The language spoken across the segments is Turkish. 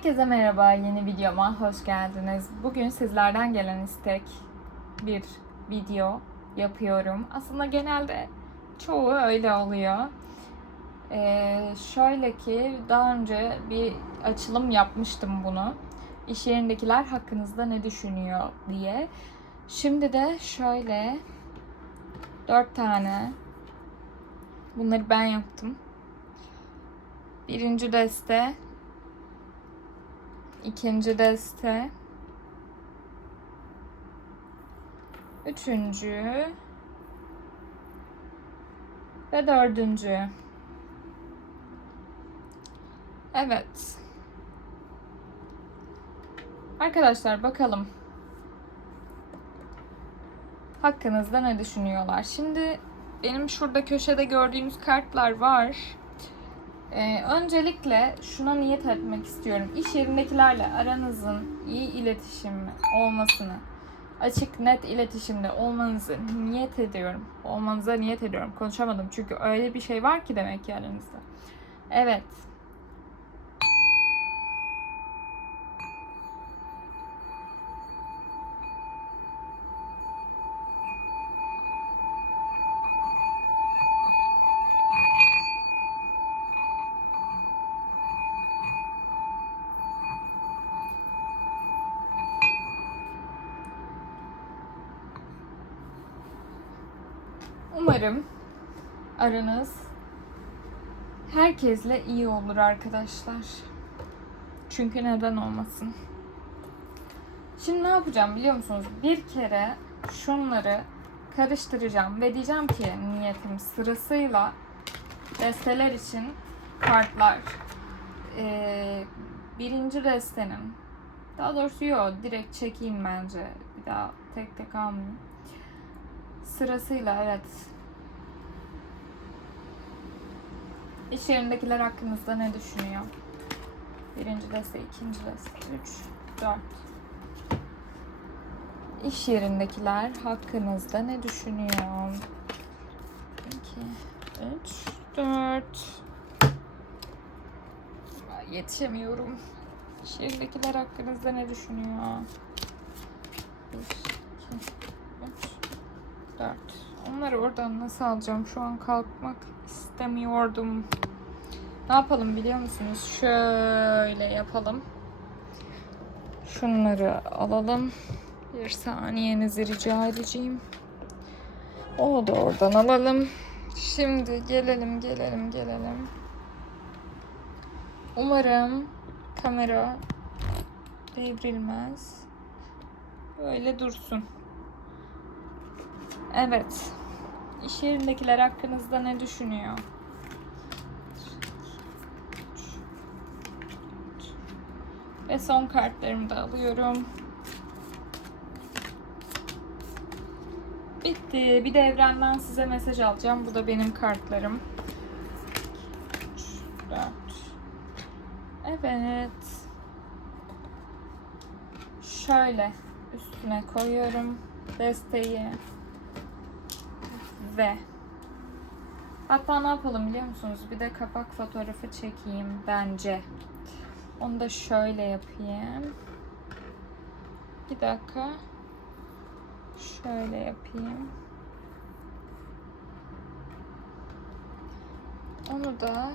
Herkese merhaba, yeni videoma hoş geldiniz. Bugün sizlerden gelen istek bir video yapıyorum. Aslında genelde çoğu öyle oluyor. Ee, şöyle ki daha önce bir açılım yapmıştım bunu. İş yerindekiler hakkınızda ne düşünüyor diye. Şimdi de şöyle dört tane bunları ben yaptım. Birinci deste ikinci deste, üçüncü ve dördüncü. Evet. Arkadaşlar bakalım. Hakkınızda ne düşünüyorlar? Şimdi benim şurada köşede gördüğünüz kartlar var. Ee, öncelikle şuna niyet etmek istiyorum. İş yerindekilerle aranızın iyi iletişim olmasını, açık net iletişimde olmanızı niyet ediyorum. Olmanıza niyet ediyorum. Konuşamadım çünkü öyle bir şey var ki demek ki aranızda. Evet. Umarım aranız herkesle iyi olur arkadaşlar. Çünkü neden olmasın? Şimdi ne yapacağım biliyor musunuz? Bir kere şunları karıştıracağım ve diyeceğim ki niyetim sırasıyla desteler için kartlar. Ee, birinci destenin daha doğrusu yok direkt çekeyim bence. Bir daha tek tek almayayım. Sırasıyla evet. İş yerindekiler hakkınızda ne düşünüyor? Birinci deste, ikinci deste, üç, dört. İş yerindekiler hakkınızda ne düşünüyor? İki, üç, dört. Yetişemiyorum. İş yerindekiler hakkınızda ne düşünüyor? Bir, iki, üç, 4. Onları oradan nasıl alacağım? Şu an kalkmak istemiyordum. Ne yapalım biliyor musunuz? Şöyle yapalım. Şunları alalım. Bir saniyenizi rica edeceğim. O da oradan alalım. Şimdi gelelim, gelelim, gelelim. Umarım kamera devrilmez. Böyle dursun. Evet. İş yerindekiler hakkınızda ne düşünüyor? Son kartlarımı da alıyorum. Bitti. Bir de evrenden size mesaj alacağım. Bu da benim kartlarım. 3, 4. Evet. Şöyle üstüne koyuyorum desteği ve hatta ne yapalım biliyor musunuz? Bir de kapak fotoğrafı çekeyim bence. Onu da şöyle yapayım. Bir dakika. Şöyle yapayım. Onu da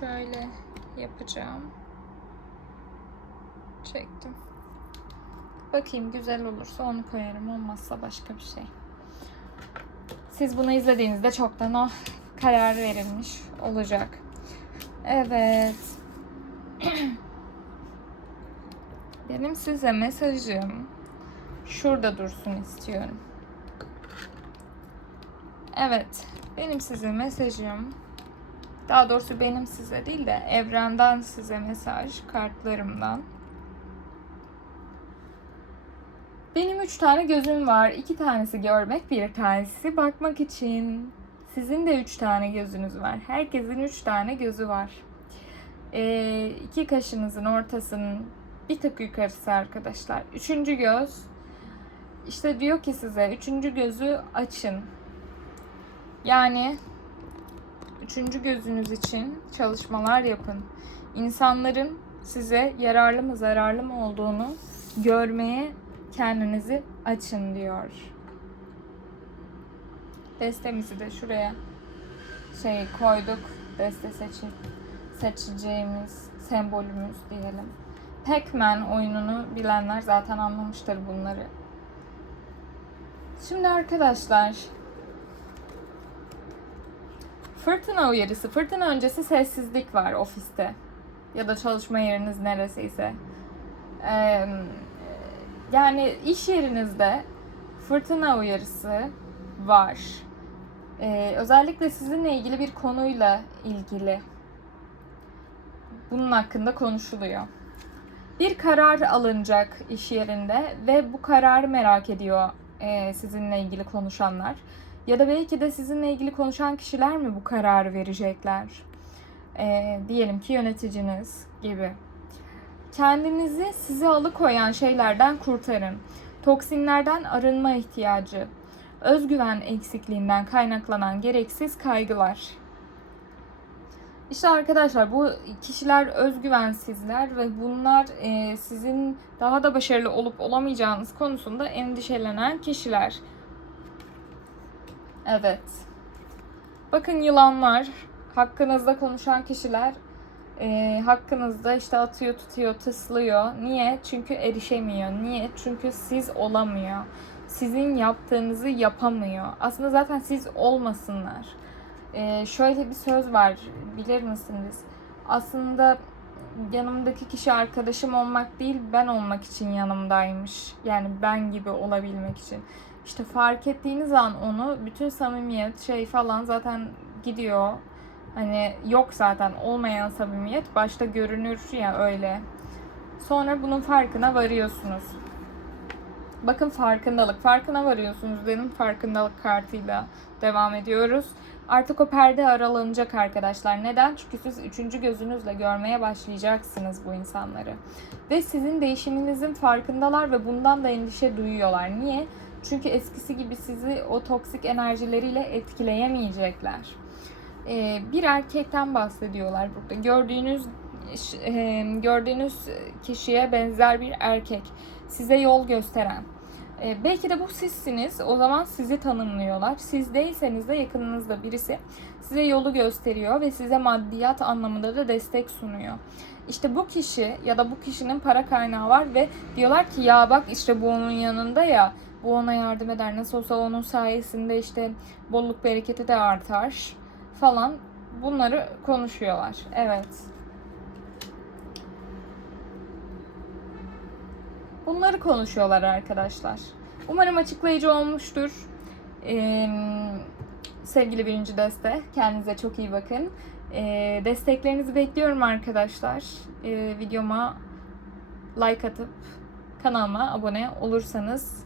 şöyle yapacağım. Çektim. Bakayım güzel olursa onu koyarım. Olmazsa başka bir şey. Siz bunu izlediğinizde çoktan o karar verilmiş olacak. Evet. Benim size mesajım şurada dursun istiyorum. Evet. Benim size mesajım daha doğrusu benim size değil de evrenden size mesaj kartlarımdan. Benim üç tane gözüm var. İki tanesi görmek, bir tanesi bakmak için. Sizin de üç tane gözünüz var. Herkesin üç tane gözü var. Ee, iki kaşınızın ortasının bir tık yukarısı arkadaşlar. Üçüncü göz. İşte diyor ki size üçüncü gözü açın. Yani üçüncü gözünüz için çalışmalar yapın. İnsanların size yararlı mı zararlı mı olduğunu görmeye kendinizi açın diyor. Destemizi de şuraya şey koyduk. Deste seçi, seçeceğimiz sembolümüz diyelim. Pac-Man oyununu bilenler zaten anlamıştır bunları. Şimdi arkadaşlar Fırtına uyarısı. Fırtına öncesi sessizlik var ofiste. Ya da çalışma yeriniz neresiyse. Ee, yani iş yerinizde fırtına uyarısı var. Ee, özellikle sizinle ilgili bir konuyla ilgili bunun hakkında konuşuluyor. Bir karar alınacak iş yerinde ve bu kararı merak ediyor e, sizinle ilgili konuşanlar. Ya da belki de sizinle ilgili konuşan kişiler mi bu kararı verecekler? E, diyelim ki yöneticiniz gibi. Kendinizi sizi alıkoyan şeylerden kurtarın. Toksinlerden arınma ihtiyacı, özgüven eksikliğinden kaynaklanan gereksiz kaygılar. İşte arkadaşlar bu kişiler özgüvensizler ve bunlar e, sizin daha da başarılı olup olamayacağınız konusunda endişelenen kişiler. Evet. Bakın yılanlar, hakkınızda konuşan kişiler e, hakkınızda işte atıyor, tutuyor, tıslıyor. Niye? Çünkü erişemiyor. Niye? Çünkü siz olamıyor. Sizin yaptığınızı yapamıyor. Aslında zaten siz olmasınlar. E, şöyle bir söz var, bilir misiniz? Aslında yanımdaki kişi arkadaşım olmak değil, ben olmak için yanımdaymış. Yani ben gibi olabilmek için. İşte fark ettiğiniz an onu bütün samimiyet şey falan zaten gidiyor. Hani yok zaten olmayan samimiyet başta görünür ya öyle. Sonra bunun farkına varıyorsunuz. Bakın farkındalık. Farkına varıyorsunuz benim farkındalık kartıyla devam ediyoruz. Artık o perde aralanacak arkadaşlar. Neden? Çünkü siz üçüncü gözünüzle görmeye başlayacaksınız bu insanları. Ve sizin değişiminizin farkındalar ve bundan da endişe duyuyorlar. Niye? Çünkü eskisi gibi sizi o toksik enerjileriyle etkileyemeyecekler. Ee, bir erkekten bahsediyorlar burada. Gördüğünüz gördüğünüz kişiye benzer bir erkek. Size yol gösteren. Ee, belki de bu sizsiniz. O zaman sizi tanımlıyorlar. Siz değilseniz de yakınınızda birisi size yolu gösteriyor ve size maddiyat anlamında da destek sunuyor. İşte bu kişi ya da bu kişinin para kaynağı var ve diyorlar ki ya bak işte bu onun yanında ya bu ona yardım eder. Nasıl olsa onun sayesinde işte bolluk bereketi de artar falan bunları konuşuyorlar. Evet. Bunları konuşuyorlar arkadaşlar. Umarım açıklayıcı olmuştur. Ee, sevgili birinci deste. Kendinize çok iyi bakın. Ee, desteklerinizi bekliyorum arkadaşlar. Ee, videoma like atıp kanalıma abone olursanız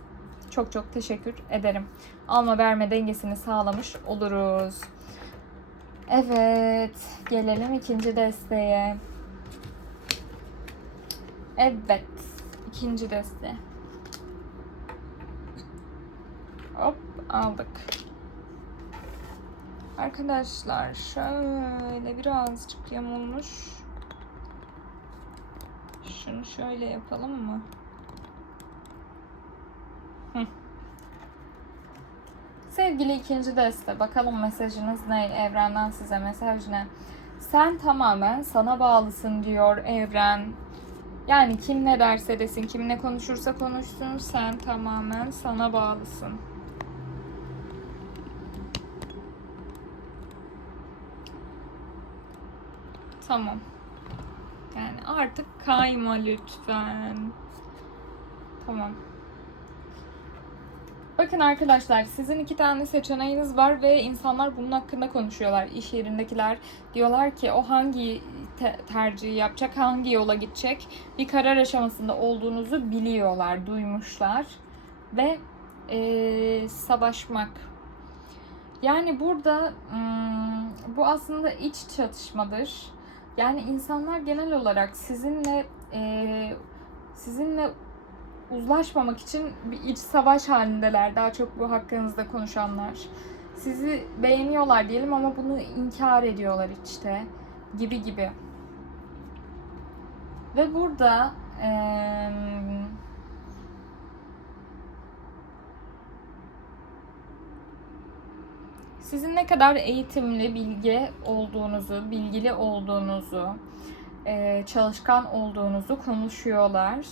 çok çok teşekkür ederim. Alma verme dengesini sağlamış oluruz. Evet, gelelim ikinci desteğe. Evet, ikinci deste. Hop, aldık. Arkadaşlar şöyle birazcık yamulmuş. Şunu şöyle yapalım mı? Sevgili ikinci deste, bakalım mesajınız ne? Evrenden size mesaj ne? Sen tamamen sana bağlısın diyor evren. Yani kim ne derse desin, kim ne konuşursa konuşsun, sen tamamen sana bağlısın. Tamam. Yani artık kayma lütfen. Tamam. Bakın arkadaşlar sizin iki tane seçeneğiniz var ve insanlar bunun hakkında konuşuyorlar. İş yerindekiler diyorlar ki o hangi te- tercihi yapacak, hangi yola gidecek bir karar aşamasında olduğunuzu biliyorlar, duymuşlar. Ve ee, savaşmak. Yani burada bu aslında iç çatışmadır. Yani insanlar genel olarak sizinle ee, sizinle uzlaşmamak için bir iç savaş halindeler. Daha çok bu hakkınızda konuşanlar. Sizi beğeniyorlar diyelim ama bunu inkar ediyorlar işte. Gibi gibi. Ve burada eee, sizin ne kadar eğitimli, bilgi olduğunuzu, bilgili olduğunuzu, eee, çalışkan olduğunuzu konuşuyorlar.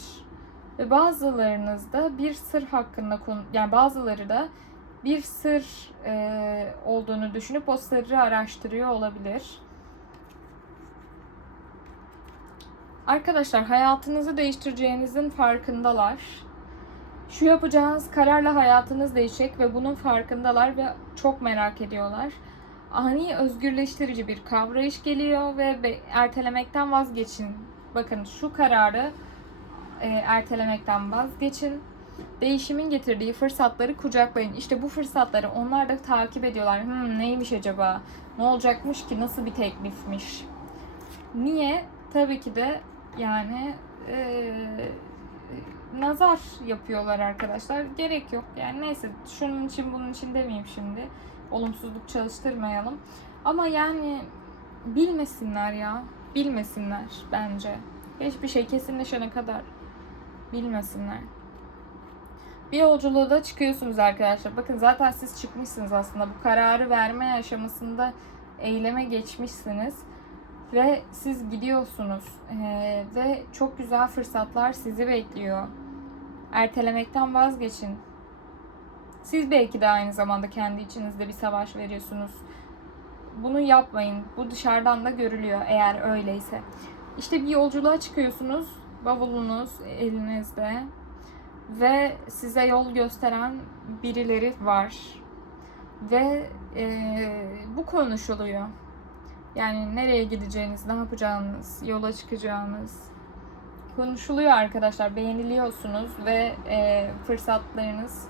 Ve bazılarınız da bir sır hakkında yani bazıları da bir sır eee, olduğunu düşünüp o sırrı araştırıyor olabilir. Arkadaşlar hayatınızı değiştireceğinizin farkındalar. Şu yapacağınız kararla hayatınız değişecek ve bunun farkındalar ve çok merak ediyorlar. Ani özgürleştirici bir kavrayış geliyor ve ertelemekten vazgeçin. Bakın şu kararı e, ertelemekten vazgeçin. Değişimin getirdiği fırsatları kucaklayın. İşte bu fırsatları onlar da takip ediyorlar. Hmm, neymiş acaba? Ne olacakmış ki? Nasıl bir teklifmiş? Niye? Tabii ki de yani eee, nazar yapıyorlar arkadaşlar. Gerek yok. Yani neyse şunun için bunun için demeyeyim şimdi. Olumsuzluk çalıştırmayalım. Ama yani bilmesinler ya. Bilmesinler bence. Hiçbir şey kesinleşene kadar bilmesinler. Bir yolculuğa da çıkıyorsunuz arkadaşlar. Bakın zaten siz çıkmışsınız aslında. Bu kararı verme aşamasında eyleme geçmişsiniz. Ve siz gidiyorsunuz. Ee, ve çok güzel fırsatlar sizi bekliyor. Ertelemekten vazgeçin. Siz belki de aynı zamanda kendi içinizde bir savaş veriyorsunuz. Bunu yapmayın. Bu dışarıdan da görülüyor eğer öyleyse. İşte bir yolculuğa çıkıyorsunuz. Bavulunuz elinizde. Ve size yol gösteren birileri var. Ve eee, bu konuşuluyor. Yani nereye gideceğiniz, ne yapacağınız, yola çıkacağınız konuşuluyor arkadaşlar. Beğeniliyorsunuz ve e, fırsatlarınız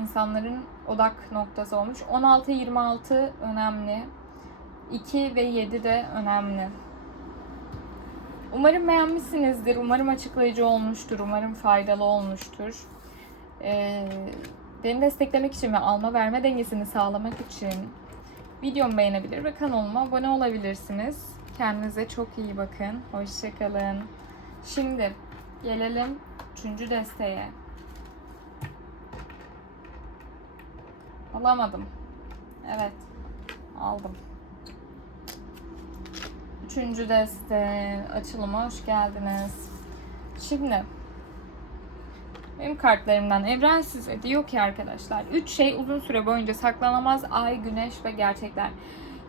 insanların odak noktası olmuş. 16-26 önemli. 2 ve 7 de önemli. Umarım beğenmişsinizdir. Umarım açıklayıcı olmuştur. Umarım faydalı olmuştur. Ee, beni desteklemek için ve alma verme dengesini sağlamak için videomu beğenebilir ve kanalıma abone olabilirsiniz. Kendinize çok iyi bakın. Hoşçakalın. Şimdi gelelim üçüncü desteğe. Alamadım. Evet. Aldım. Üçüncü deste açılıma hoş geldiniz. Şimdi benim kartlarımdan evren size diyor ki arkadaşlar üç şey uzun süre boyunca saklanamaz ay, güneş ve gerçekler.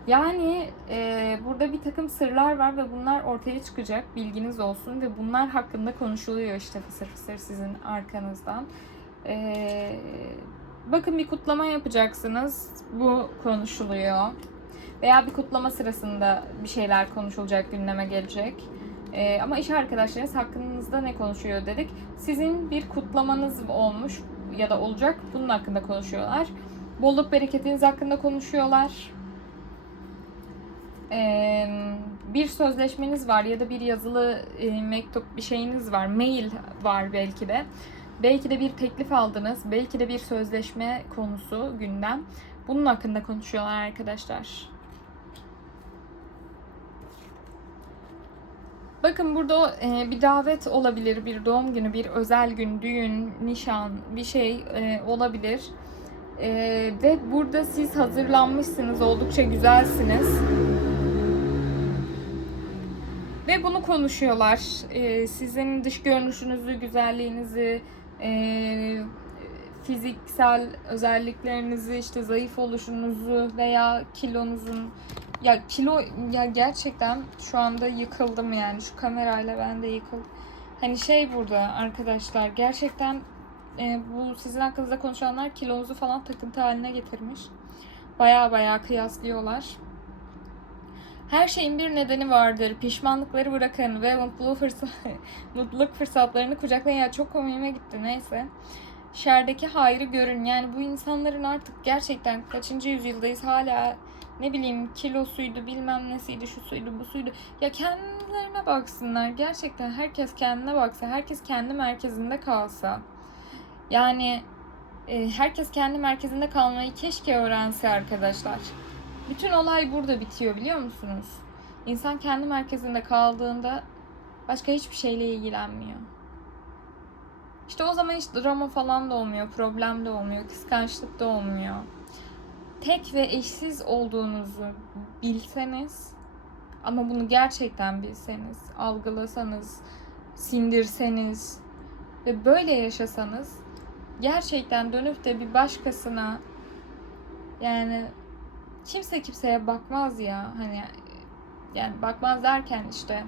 Yani e, burada bir takım sırlar var ve bunlar ortaya çıkacak bilginiz olsun ve bunlar hakkında konuşuluyor işte fısır fısır sizin arkanızdan. E, bakın bir kutlama yapacaksınız bu konuşuluyor veya bir kutlama sırasında bir şeyler konuşulacak gündeme gelecek. Ee, ama iş arkadaşlarınız hakkınızda ne konuşuyor dedik. Sizin bir kutlamanız olmuş ya da olacak. Bunun hakkında konuşuyorlar. Bolluk bereketiniz hakkında konuşuyorlar. Ee, bir sözleşmeniz var ya da bir yazılı e, mektup bir şeyiniz var. Mail var belki de. Belki de bir teklif aldınız. Belki de bir sözleşme konusu gündem. Bunun hakkında konuşuyorlar arkadaşlar. Bakın burada e, bir davet olabilir, bir doğum günü, bir özel gün, düğün, nişan, bir şey e, olabilir. E, ve burada siz hazırlanmışsınız, oldukça güzelsiniz. Ve bunu konuşuyorlar. E, sizin dış görünüşünüzü, güzelliğinizi, e, fiziksel özelliklerinizi, işte zayıf oluşunuzu veya kilonuzun ya kilo ya gerçekten şu anda yıkıldım yani şu kamerayla ben de yıkıldım. Hani şey burada arkadaşlar gerçekten e, bu sizin hakkınızda konuşanlar kilonuzu falan takıntı haline getirmiş. Baya baya kıyaslıyorlar. Her şeyin bir nedeni vardır. Pişmanlıkları bırakın ve mutluluğu fırsat, mutluluk fırsatlarını kucaklayın. Ya çok komiğime gitti neyse. Şerdeki hayrı görün. Yani bu insanların artık gerçekten kaçıncı yüzyıldayız hala ne bileyim kilosuydu bilmem nesiydi şu suydu bu suydu. Ya kendilerine baksınlar. Gerçekten herkes kendine baksa. Herkes kendi merkezinde kalsa. Yani e, herkes kendi merkezinde kalmayı keşke öğrense arkadaşlar. Bütün olay burada bitiyor biliyor musunuz? İnsan kendi merkezinde kaldığında Başka hiçbir şeyle ilgilenmiyor. İşte o zaman hiç drama falan da olmuyor, problem de olmuyor, kıskançlık da olmuyor. Tek ve eşsiz olduğunuzu bilseniz ama bunu gerçekten bilseniz, algılasanız, sindirseniz ve böyle yaşasanız gerçekten dönüp de bir başkasına yani kimse kimseye bakmaz ya hani yani bakmaz derken işte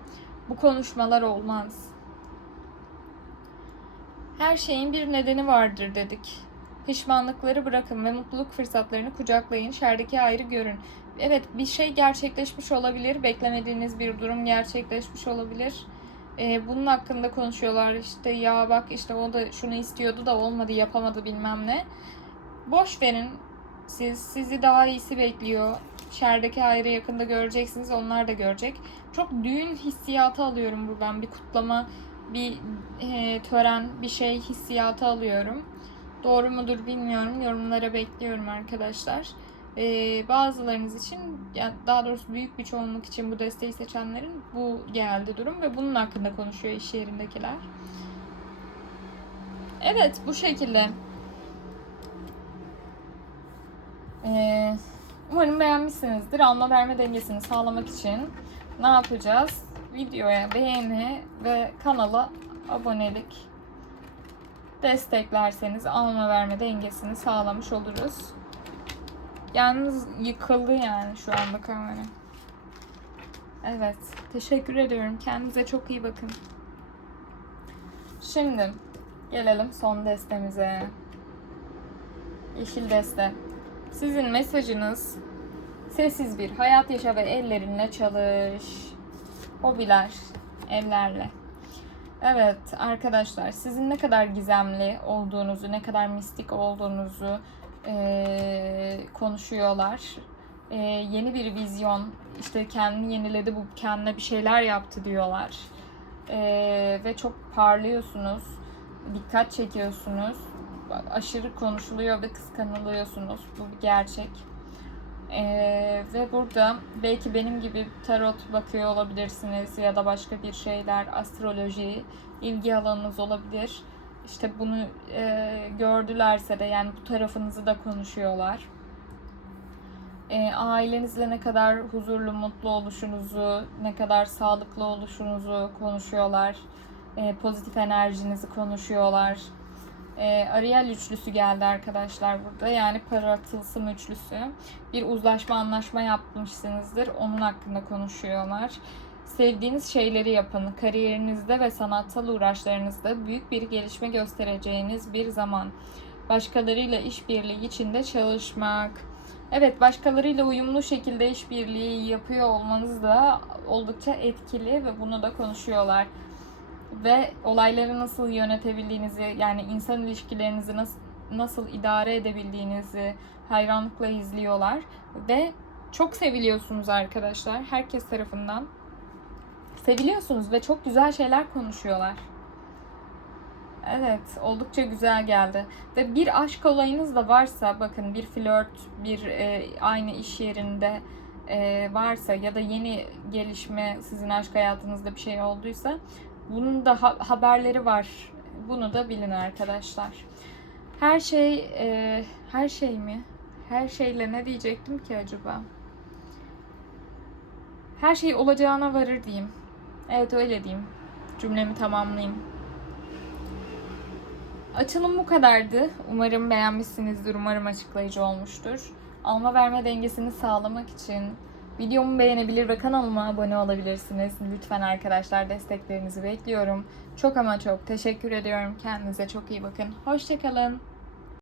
bu konuşmalar olmaz. Her şeyin bir nedeni vardır dedik. Pişmanlıkları bırakın ve mutluluk fırsatlarını kucaklayın. Şerdeki ayrı görün. Evet bir şey gerçekleşmiş olabilir. Beklemediğiniz bir durum gerçekleşmiş olabilir. Ee, bunun hakkında konuşuyorlar. İşte ya bak işte o da şunu istiyordu da olmadı yapamadı bilmem ne. Boş verin. Siz sizi daha iyisi bekliyor. Şerdeki ayrı yakında göreceksiniz. Onlar da görecek. Çok düğün hissiyatı alıyorum buradan. Bir kutlama, bir e, tören, bir şey hissiyatı alıyorum. Doğru mudur bilmiyorum. Yorumlara bekliyorum arkadaşlar. Ee, bazılarınız için, ya daha doğrusu büyük bir çoğunluk için bu desteği seçenlerin bu geldi durum ve bunun hakkında konuşuyor iş yerindekiler. Evet, bu şekilde. Ee, umarım beğenmişsinizdir. Alma verme dengesini sağlamak için ne yapacağız? Videoya beğeni ve kanala abonelik desteklerseniz alma verme dengesini sağlamış oluruz. Yalnız yıkıldı yani şu anda kamera. Evet. Teşekkür ediyorum. Kendinize çok iyi bakın. Şimdi gelelim son destemize. Yeşil deste. Sizin mesajınız sessiz bir hayat yaşa ve ellerinle çalış. Hobiler, ellerle. Evet arkadaşlar sizin ne kadar gizemli olduğunuzu, ne kadar mistik olduğunuzu e, konuşuyorlar. E, yeni bir vizyon, işte kendini yeniledi, bu kendine bir şeyler yaptı diyorlar. E, ve çok parlıyorsunuz, dikkat çekiyorsunuz, aşırı konuşuluyor ve kıskanılıyorsunuz. Bu bir gerçek. Ee, ve burada belki benim gibi tarot bakıyor olabilirsiniz ya da başka bir şeyler, astroloji ilgi alanınız olabilir. İşte bunu e, gördülerse de yani bu tarafınızı da konuşuyorlar. E, ailenizle ne kadar huzurlu, mutlu oluşunuzu, ne kadar sağlıklı oluşunuzu konuşuyorlar. E, pozitif enerjinizi konuşuyorlar. E, Ariel üçlüsü geldi arkadaşlar burada. Yani para tılsım üçlüsü. Bir uzlaşma anlaşma yapmışsınızdır. Onun hakkında konuşuyorlar. Sevdiğiniz şeyleri yapın. Kariyerinizde ve sanatsal uğraşlarınızda büyük bir gelişme göstereceğiniz bir zaman. Başkalarıyla işbirliği içinde çalışmak. Evet, başkalarıyla uyumlu şekilde işbirliği yapıyor olmanız da oldukça etkili ve bunu da konuşuyorlar ve olayları nasıl yönetebildiğinizi yani insan ilişkilerinizi nasıl nasıl idare edebildiğinizi hayranlıkla izliyorlar ve çok seviliyorsunuz arkadaşlar herkes tarafından. Seviliyorsunuz ve çok güzel şeyler konuşuyorlar. Evet, oldukça güzel geldi. Ve bir aşk olayınız da varsa, bakın bir flört, bir e, aynı iş yerinde e, varsa ya da yeni gelişme sizin aşk hayatınızda bir şey olduysa bunun da ha- haberleri var. Bunu da bilin arkadaşlar. Her şey, e, her şey mi? Her şeyle ne diyecektim ki acaba? Her şey olacağına varır diyeyim. Evet öyle diyeyim. Cümlemi tamamlayayım. Açılım bu kadardı. Umarım beğenmişsinizdir. Umarım açıklayıcı olmuştur. Alma verme dengesini sağlamak için videomu beğenebilir ve kanalıma abone olabilirsiniz. Lütfen arkadaşlar desteklerinizi bekliyorum. Çok ama çok teşekkür ediyorum. Kendinize çok iyi bakın. Hoşçakalın.